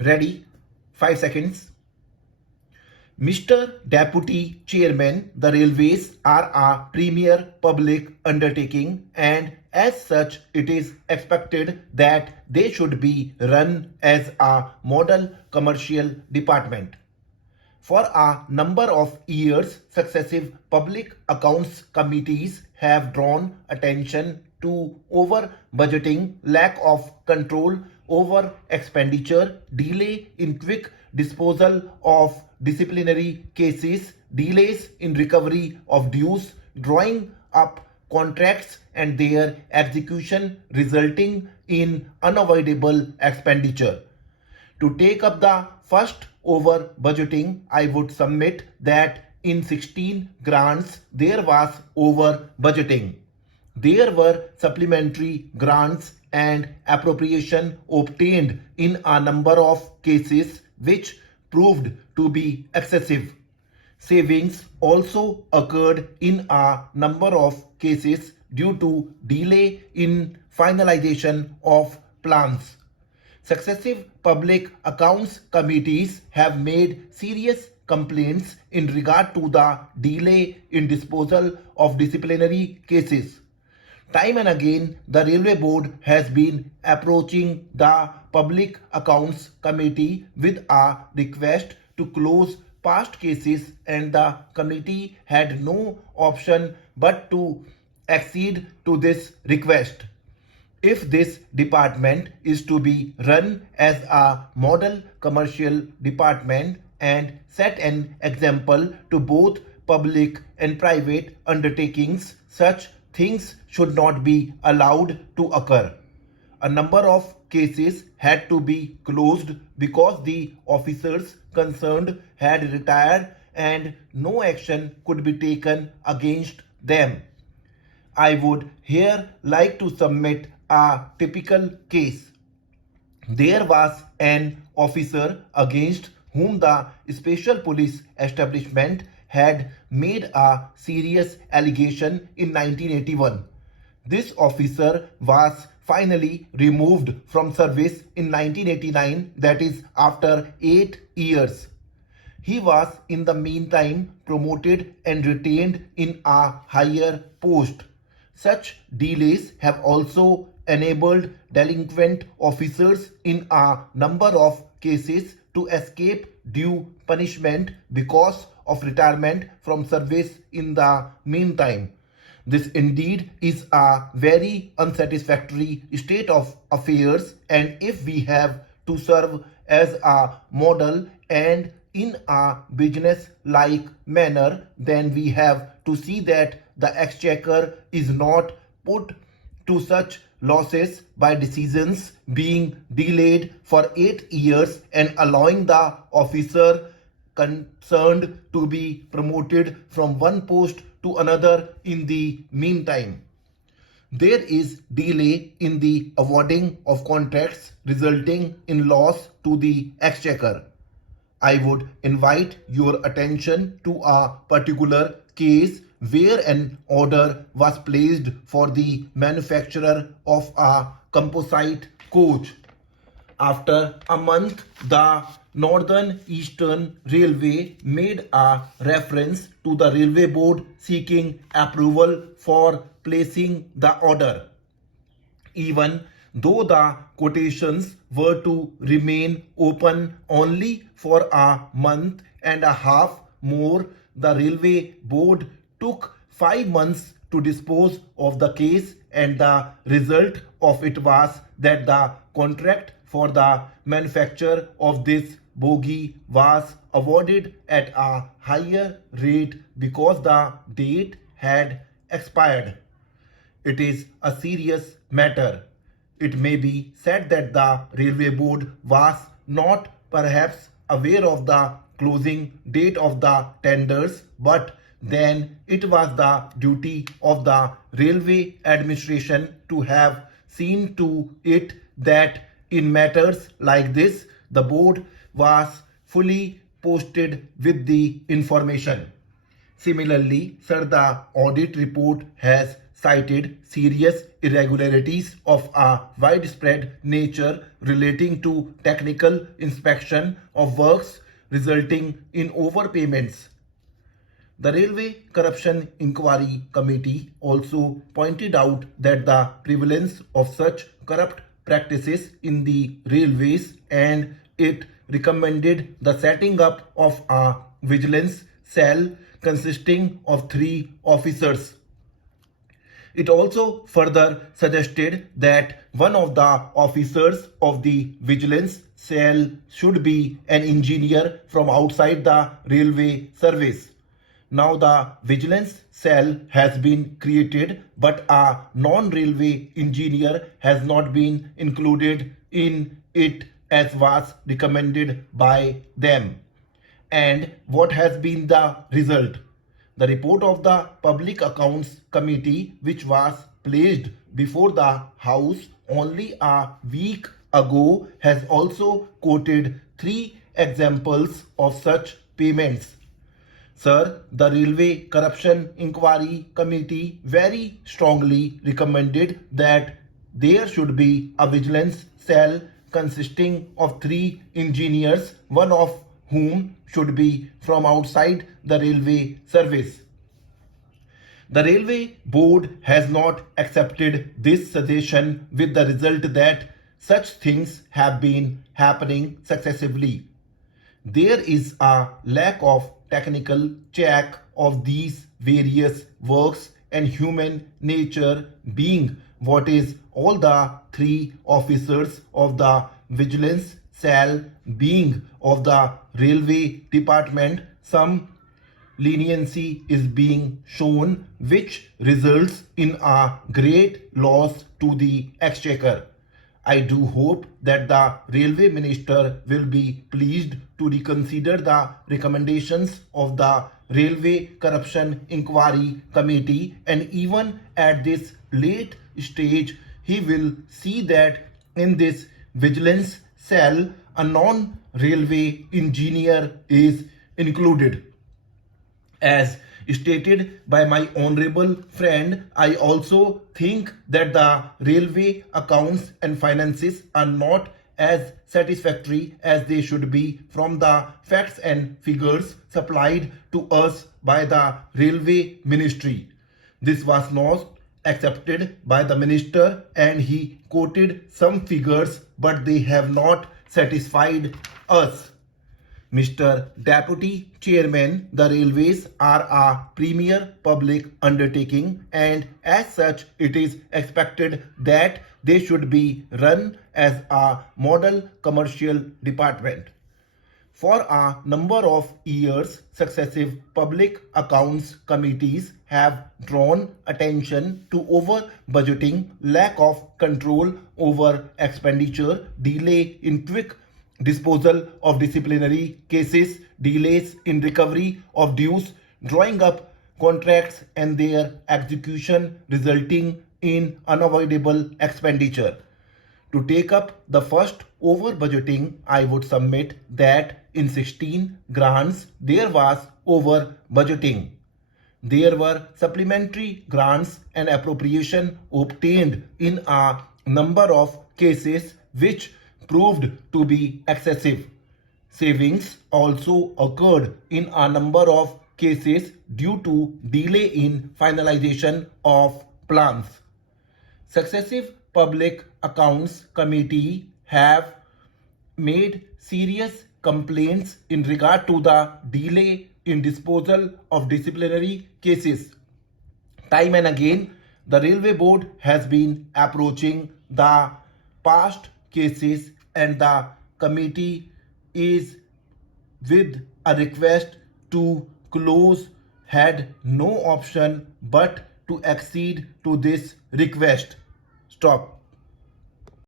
Ready? 5 seconds. Mr. Deputy Chairman, the railways are a premier public undertaking, and as such, it is expected that they should be run as a model commercial department. For a number of years, successive public accounts committees have drawn attention to over budgeting, lack of control over expenditure, delay in quick disposal of disciplinary cases, delays in recovery of dues, drawing up contracts and their execution resulting in unavoidable expenditure. To take up the first over budgeting, I would submit that in 16 grants there was over budgeting. There were supplementary grants and appropriation obtained in a number of cases which proved to be excessive. Savings also occurred in a number of cases due to delay in finalization of plans. Successive public accounts committees have made serious complaints in regard to the delay in disposal of disciplinary cases. Time and again, the Railway Board has been approaching the Public Accounts Committee with a request to close past cases, and the committee had no option but to accede to this request. If this department is to be run as a model commercial department and set an example to both public and private undertakings, such things should not be allowed to occur. A number of cases had to be closed because the officers concerned had retired and no action could be taken against them. I would here like to submit a typical case. There was an officer against whom the Special Police Establishment had made a serious allegation in 1981. This officer was finally removed from service in 1989, that is, after 8 years. He was in the meantime promoted and retained in a higher post. Such delays have also enabled delinquent officers in a number of cases to escape due punishment because of retirement from service in the meantime. This indeed is a very unsatisfactory state of affairs, and if we have to serve as a model and in a business like manner, then we have to see that the exchequer is not put to such losses by decisions being delayed for 8 years and allowing the officer concerned to be promoted from one post to another in the meantime. There is delay in the awarding of contracts resulting in loss to the exchequer. I would invite your attention to a particular case where an order was placed for the manufacturer of a composite coach. After a month, the Northern Eastern Railway made a reference to the Railway Board seeking approval for placing the order. Even though the quotations were to remain open only for a month and a half more, the Railway Board took 5 months to dispose of the case, and the result of it was that the contract for the manufacture of this bogie was awarded at a higher rate because the date had expired. It is a serious matter. It may be said that the Railway Board was not perhaps aware of the closing date of the tenders, but then it was the duty of the railway administration to have seen to it that in matters like this, the board was fully posted with the information. Similarly, sir, the audit report has cited serious irregularities of a widespread nature relating to technical inspection of works resulting in overpayments. The Railway Corruption Inquiry Committee also pointed out that the prevalence of such corrupt practices in the railways, and it recommended the setting up of a vigilance cell consisting of 3 officers. It also further suggested that one of the officers of the vigilance cell should be an engineer from outside the railway service. Now the vigilance cell has been created, but a non-railway engineer has not been included in it as was recommended by them. And what has been the result? The report of the Public Accounts Committee, which was placed before the House only a week ago, has also quoted 3 examples of such payments. Sir, the Railway Corruption Inquiry Committee very strongly recommended that there should be a vigilance cell consisting of 3 engineers, one of whom should be from outside the railway service. The Railway Board has not accepted this suggestion, with the result that such things have been happening successively. There is a lack of technical check of these various works, and human nature being what is, all the 3 officers of the vigilance cell being of the railway department, some leniency is being shown, which results in a great loss to the exchequer. I do hope that the Railway Minister will be pleased to reconsider the recommendations of the Railway Corruption Inquiry Committee, and even at this late stage he will see that in this vigilance cell a non-railway engineer is included. As stated by my honorable friend, I also think that the railway accounts and finances are not as satisfactory as they should be from the facts and figures supplied to us by the Railway Ministry. This was not accepted by the minister, and he quoted some figures, but they have not satisfied us. Mr. Deputy Chairman, the railways are a premier public undertaking, and as such it is expected that they should be run as a model commercial department. For a number of years, successive public accounts committees have drawn attention to over-budgeting, lack of control over expenditure, delay in quick disposal of disciplinary cases, delays in recovery of dues, drawing up contracts and their execution resulting in unavoidable expenditure. To take up the first over budgeting, I would submit that in 16 grants there was over budgeting. There were supplementary grants and appropriation obtained in a number of cases which proved to be excessive. Savings also occurred in a number of cases due to delay in finalization of plans. Successive public accounts committee have made serious complaints in regard to the delay in disposal of disciplinary cases. Time and again, the Railway Board has been approaching the past cases, and the committee is with a request to close had no option but to accede to this request. Stop.